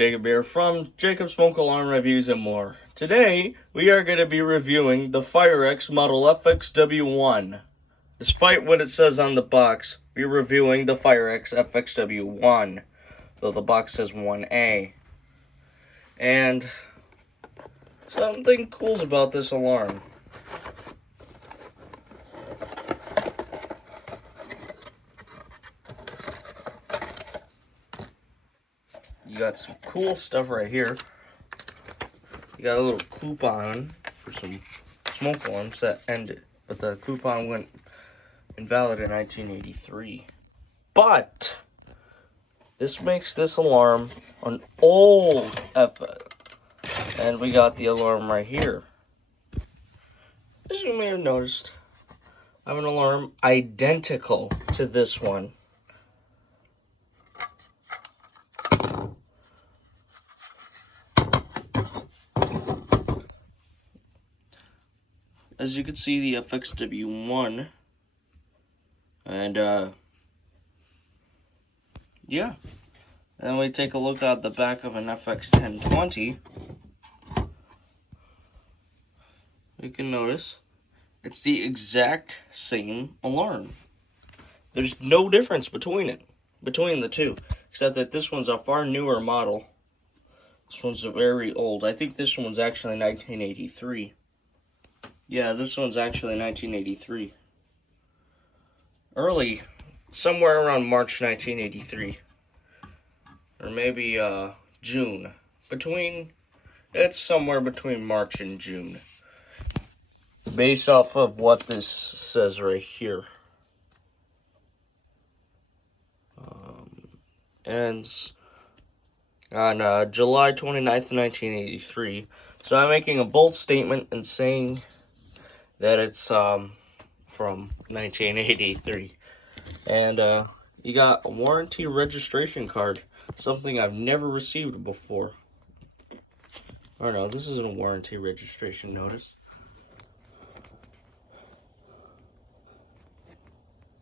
Jacob here from Jacob Smoke Alarm Reviews and more. Today, we are going to be reviewing the firex model fxw-1. Despite what it says on the box, we're reviewing the firex fxw-1, though the box says 1A. And something cool about this alarm. You got some cool stuff right here. You got a little coupon for some smoke alarms that ended, but the coupon went invalid in 1983. But this makes this alarm an old FX. And we got the alarm right here. As you may have noticed, I have an alarm identical to this one. As you can see, the fxw-1, and yeah. Then we take a look at the back of an FX1020. You can notice it's the exact same alarm. There's no difference between the two, except that this one's a far newer model. This one's very old. I think this one's actually 1983. Yeah, this one's actually 1983. Early, somewhere around March 1983. Or maybe June. It's somewhere between March and June. Based off of what this says right here. Ends on July 29th, 1983. So I'm making a bold statement and saying that it's from 1983. And you got a warranty registration card, something I've never received before. Or no, this isn't a warranty registration notice.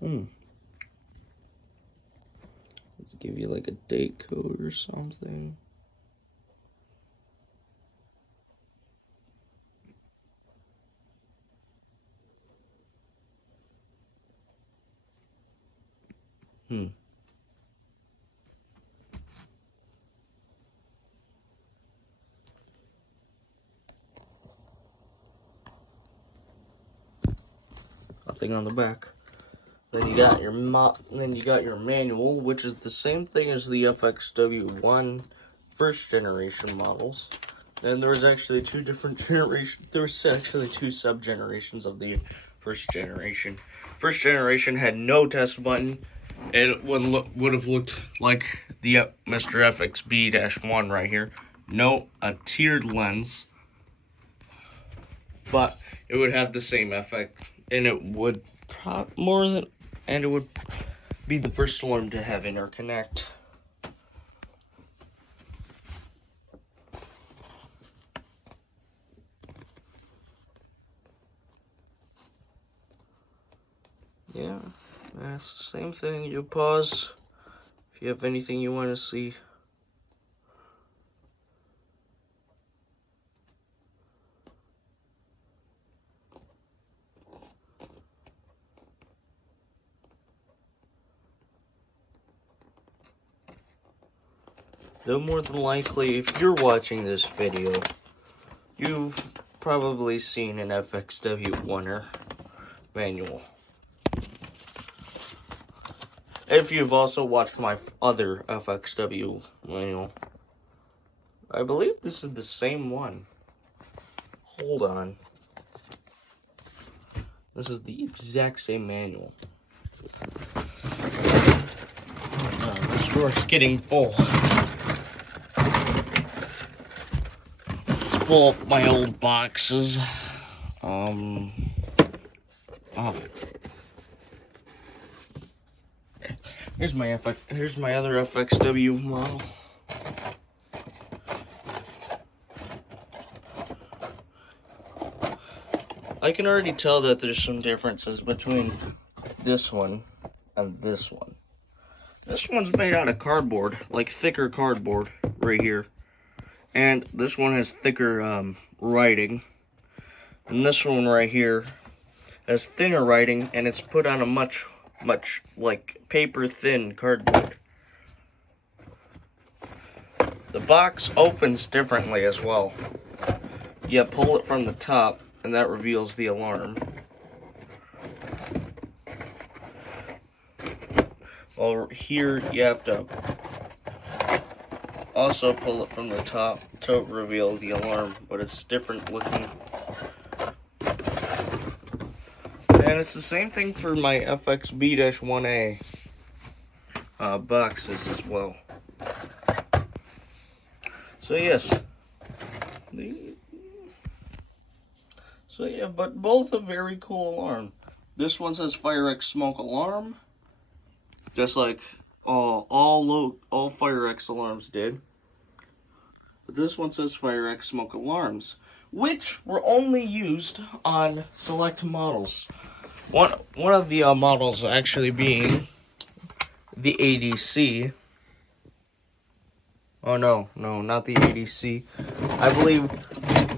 Give you like a date code or something. Nothing on the back. Then you got your manual, which is the same thing as the fxw-1 first generation models. And there was actually two different generations. There was actually two sub generations of the first generation. First generation had no test button. It would have looked like the Mr. FXB-1 right here. No, a tiered lens, but it would have the same effect, and it would it would be the first alarm to have interconnect. Yeah, that's the same thing. You pause if you have anything you want to see. Though more than likely, if you're watching this video, you've probably seen an fxw-1er manual. If you've also watched my other FXW manual, I believe this is the same one. Hold on. This is the exact same manual. This drawer's getting full. Let's pull up my old boxes. Here's my other FXW model. I can already tell that there's some differences between this one and this one. This one's made out of cardboard, like thicker cardboard, right here. And this one has thicker writing. And this one right here has thinner writing, and it's put on a much like paper thin cardboard. The box opens differently as well. You pull it from the top, and that reveals the alarm. Well, here you have to also pull it from the top to reveal the alarm, but it's different looking. And it's the same thing for my fxw-1 boxes as well. So yes, but both a very cool alarm. This one says firex smoke alarm, just like all firex alarms did. But this one says firex smoke alarms, which were only used on select models. One of the models actually being the ADC. Oh no, not the ADC. I believe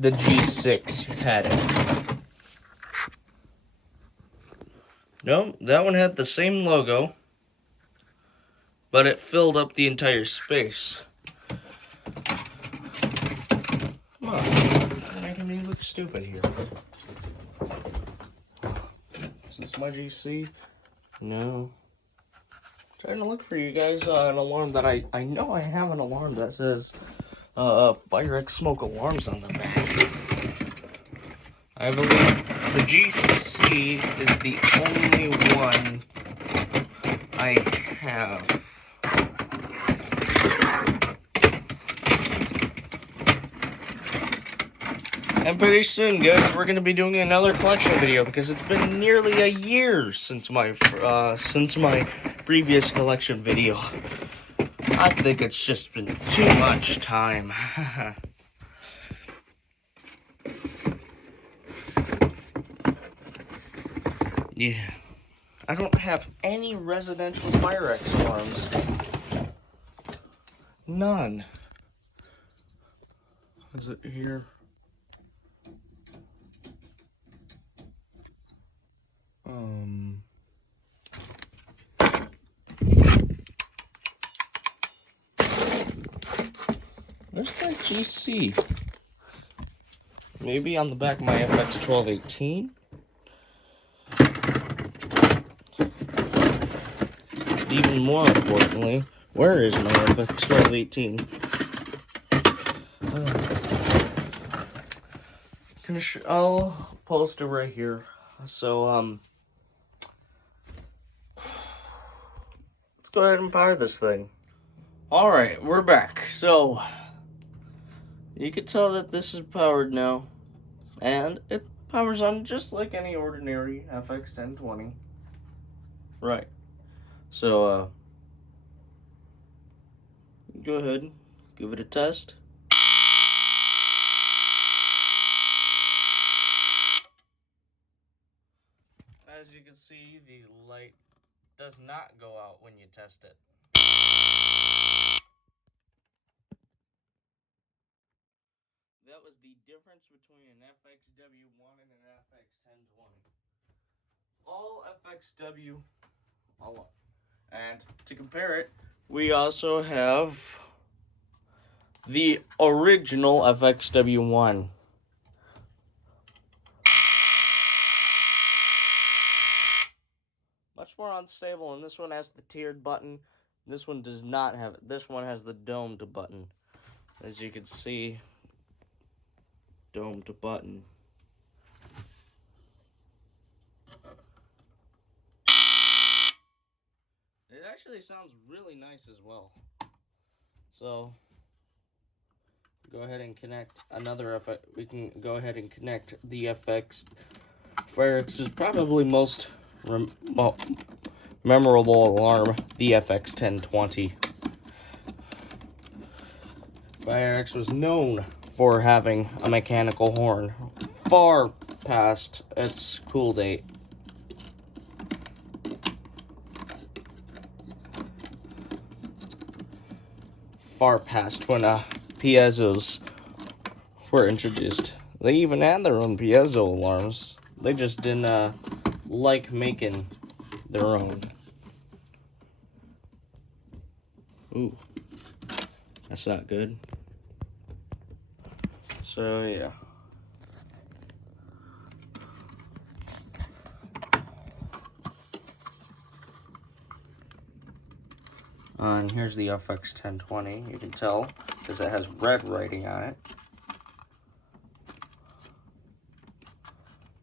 the G6 had it. No, that one had the same logo, but it filled up the entire space. Come on, you're making me look stupid here. Is this my GC? No. Trying to look for you guys an alarm that I know I have an alarm that says firex smoke alarms on the back. I believe the GC is the only one I have. And pretty soon, guys, we're gonna be doing another collection video because it's been nearly a year since my previous collection video. I think it's just been too much time. Yeah, I don't have any residential firex alarms. None. Is it here? Where's my GC? Maybe on the back of my FX1218? Even more importantly, where is my FX1218? I'll post it right here. So, let's go ahead and power this thing. Alright, we're back. So, you can tell that this is powered now. And it powers on just like any ordinary FX1020. Right. So, go ahead, give it a test. As you can see, the light does not go out when you test it. That was the difference between an fxw-1 and an FX1020. All FXW, and to compare it, we also have the original fxw-1. Much more unstable, and this one has the tiered button. This one does not have it. This one has the domed button. As you can see, domed button. It actually sounds really nice as well. So, go ahead and connect another FX. We can go ahead and connect the FX. Firex is probably most memorable alarm, the FX1020. Firex was known for having a mechanical horn far past its cool date. far past when piezos were introduced. They even had their own piezo alarms. They just didn't like making their own. Ooh, that's not good. So yeah. And here's the FX1020. You can tell because it has red writing on it.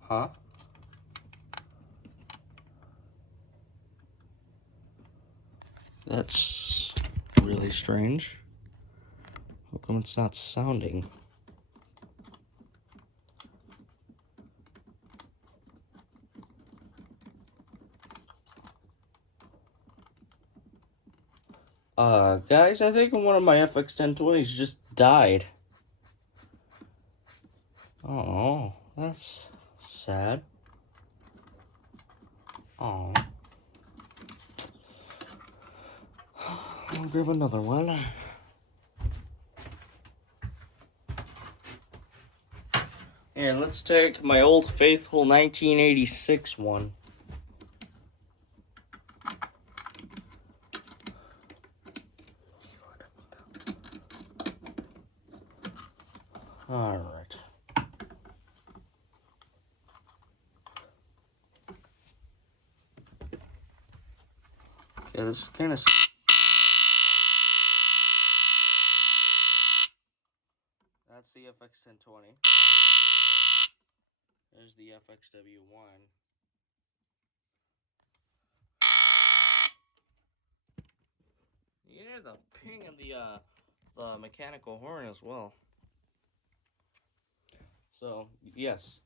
Huh? That's really strange. How come it's not sounding? Guys, I think one of my FX1020s just died. Oh, that's sad. Oh. I'll grab another one. Here, let's take my old faithful 1986 one. Alright. Yeah, this is kind of... That's the FX1020. There's the fxw-1. You hear the ping of the mechanical horn as well. So, yes.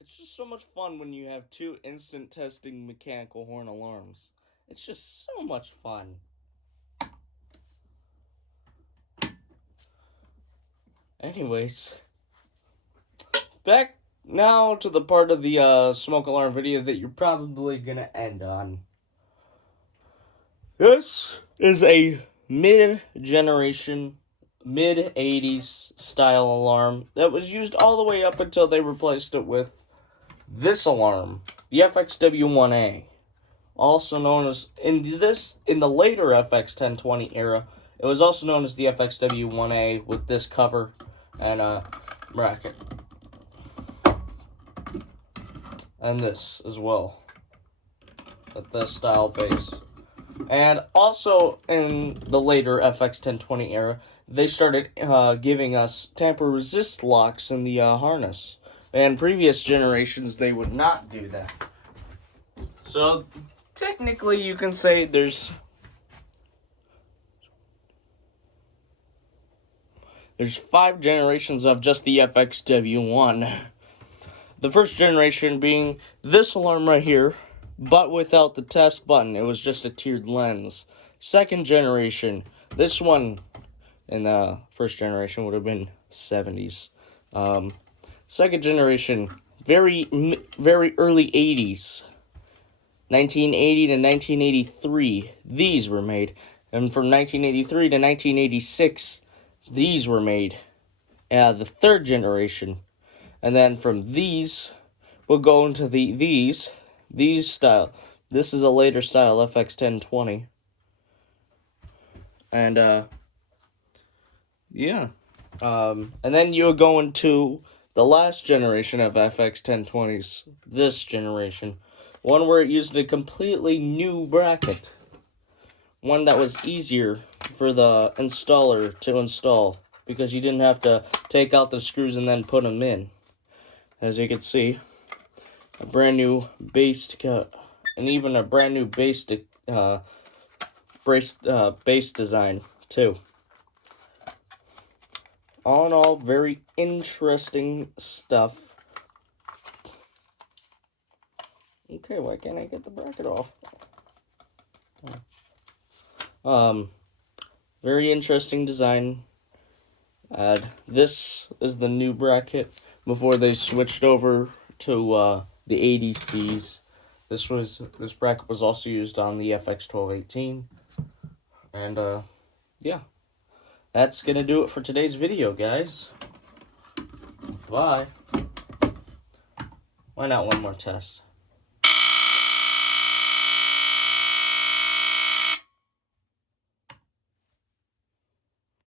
It's just so much fun when you have two instant testing mechanical horn alarms. It's just so much fun. Anyways, back now to the part of the smoke alarm video that you're probably gonna end on. This is a mid-generation, mid-80s style alarm that was used all the way up until they replaced it with this alarm, the fxw-1A, also known as, in the later FX1020 era, it was also known as the fxw-1A with this cover and a bracket. And this as well, with this style base. And also in the later FX1020 era, they started giving us tamper-resist locks in the harness. And previous generations, they would not do that. So, technically, you can say there's 5 generations of just the FXW-1. The first generation being this alarm right here, but without the test button. It was just a tiered lens. Second generation, this one in the first generation would have been 70s. Second generation, very early 80s. 1980 to 1983, these were made. And from 1983 to 1986, these were made. The third generation. And then from these, we'll go into these style. This is a later style FX1020. And, yeah. And then you'll go into the last generation of FX1020s, this generation. One where it used a completely new bracket. One that was easier for the installer to install, because you didn't have to take out the screws and then put them in. As you can see, a brand new base cut, and even a brand new base design too. All in all, very interesting stuff. Okay, why can't I get the bracket off? Very interesting design. This is the new bracket before they switched over to the ADCs. This bracket was also used on the FX-1218. And yeah, that's gonna do it for today's video, guys. Bye. Why not one more test?